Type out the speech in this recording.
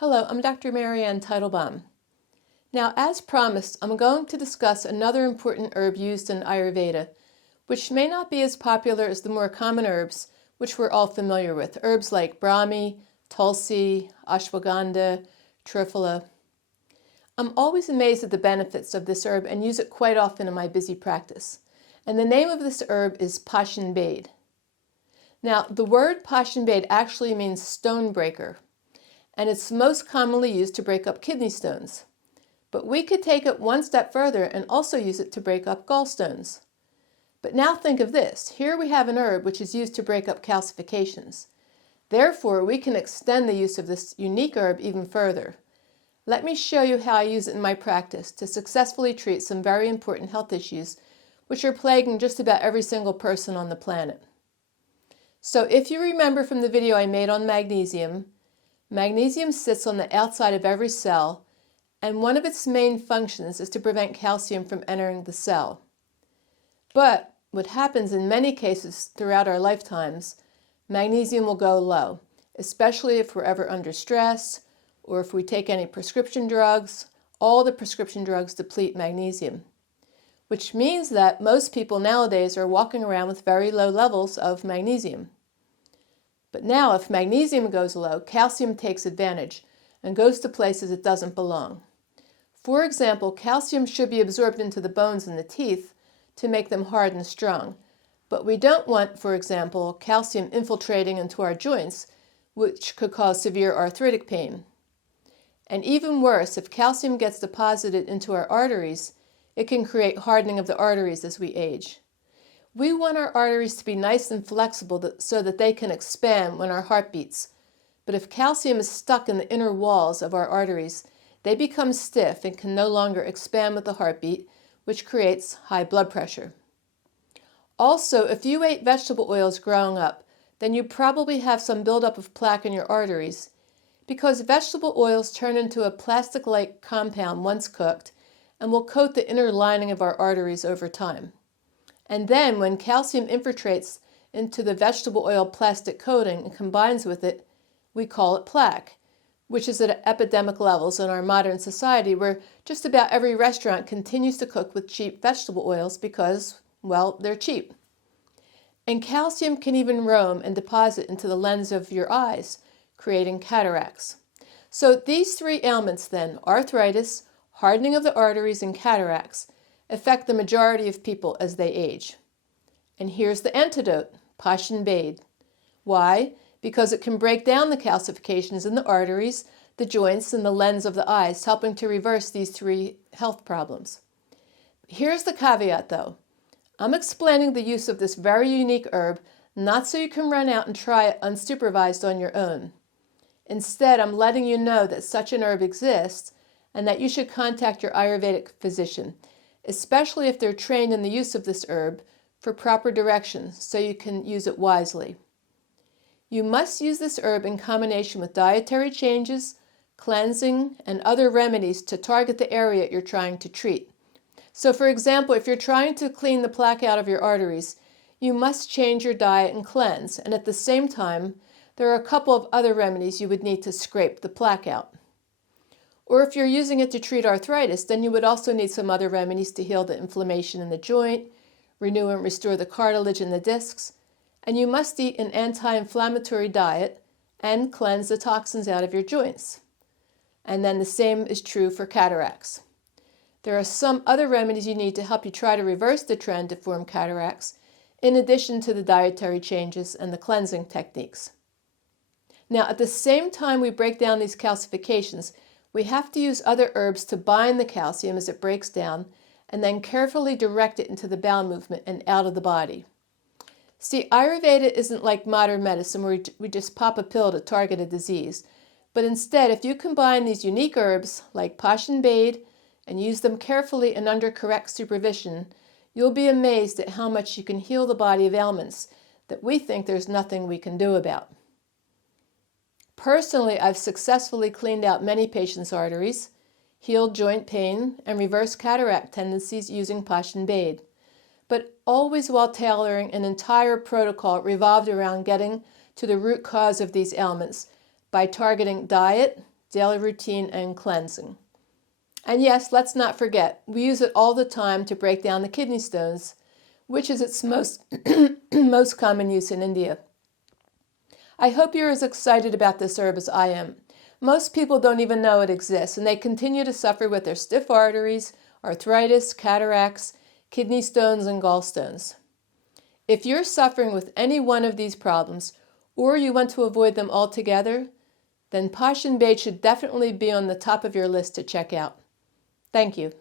Hello, I'm Dr. Marianne Teitelbaum. Now, as promised, I'm going to discuss another important herb used in Ayurveda, which may not be as popular as the more common herbs, which we're all familiar with. Herbs like Brahmi, Tulsi, Ashwagandha, Triphala. I'm always amazed at the benefits of this herb and use it quite often in my busy practice. And the name of this herb is Pashan Bhed. Now, the word Pashan Bhed actually means stone breaker, and it's most commonly used to break up kidney stones. But we could take it one step further and also use it to break up gallstones. But now think of this. Here we have an herb which is used to break up calcifications. Therefore, we can extend the use of this unique herb even further. Let me show you how I use it in my practice to successfully treat some very important health issues which are plaguing just about every single person on the planet. So if you remember from the video I made on magnesium, magnesium sits on the outside of every cell, and one of its main functions is to prevent calcium from entering the cell. But what happens in many cases throughout our lifetimes, magnesium will go low, especially if we're ever under stress or if we take any prescription drugs. All the prescription drugs deplete magnesium, which means that most people nowadays are walking around with very low levels of magnesium. But now, if magnesium goes low, calcium takes advantage and goes to places it doesn't belong. For example, calcium should be absorbed into the bones and the teeth to make them hard and strong. But we don't want, for example, calcium infiltrating into our joints, which could cause severe arthritic pain. And even worse, if calcium gets deposited into our arteries, it can create hardening of the arteries as we age. We want our arteries to be nice and flexible so that they can expand when our heart beats. But if calcium is stuck in the inner walls of our arteries, they become stiff and can no longer expand with the heartbeat, which creates high blood pressure. Also, if you ate vegetable oils growing up, then you probably have some buildup of plaque in your arteries, because vegetable oils turn into a plastic-like compound once cooked and will coat the inner lining of our arteries over time. And then when calcium infiltrates into the vegetable oil plastic coating and combines with it, we call it plaque, which is at epidemic levels in our modern society, where just about every restaurant continues to cook with cheap vegetable oils because, well, they're cheap. And calcium can even roam and deposit into the lens of your eyes, creating cataracts. So these three ailments then, arthritis, hardening of the arteries, and cataracts, affect the majority of people as they age. And here's the antidote, Pashan Bhed. Why? Because it can break down the calcifications in the arteries, the joints, and the lens of the eyes, helping to reverse these three health problems. Here's the caveat though. I'm explaining the use of this very unique herb not so you can run out and try it unsupervised on your own. Instead, I'm letting you know that such an herb exists and that you should contact your Ayurvedic physician, especially if they're trained in the use of this herb, for proper direction so you can use it wisely. You must use this herb in combination with dietary changes, cleansing, and other remedies to target the area you're trying to treat. So for example, if you're trying to clean the plaque out of your arteries, you must change your diet and cleanse, and at the same time, there are a couple of other remedies you would need to scrape the plaque out. Or if you're using it to treat arthritis, then you would also need some other remedies to heal the inflammation in the joint, renew and restore the cartilage in the discs, and you must eat an anti-inflammatory diet and cleanse the toxins out of your joints. And then the same is true for cataracts. There are some other remedies you need to help you try to reverse the trend to form cataracts, in addition to the dietary changes and the cleansing techniques. Now, at the same time we break down these calcifications, we have to use other herbs to bind the calcium as it breaks down and then carefully direct it into the bowel movement and out of the body. See, Ayurveda isn't like modern medicine where we just pop a pill to target a disease, but instead, if you combine these unique herbs like Pashan Bhed and use them carefully and under correct supervision, you'll be amazed at how much you can heal the body of ailments that we think there's nothing we can do about. Personally, I've successfully cleaned out many patients' arteries, healed joint pain, and reversed cataract tendencies using Pashan Bhed, but always while tailoring an entire protocol revolved around getting to the root cause of these ailments by targeting diet, daily routine, and cleansing. And yes, let's not forget, we use it all the time to break down the kidney stones, which is its most, most common use in India. I hope you're as excited about this herb as I am. Most people don't even know it exists, and they continue to suffer with their stiff arteries, arthritis, cataracts, kidney stones, and gallstones. If you're suffering with any one of these problems, or you want to avoid them altogether, then Pashan Bhed should definitely be on the top of your list to check out. Thank you.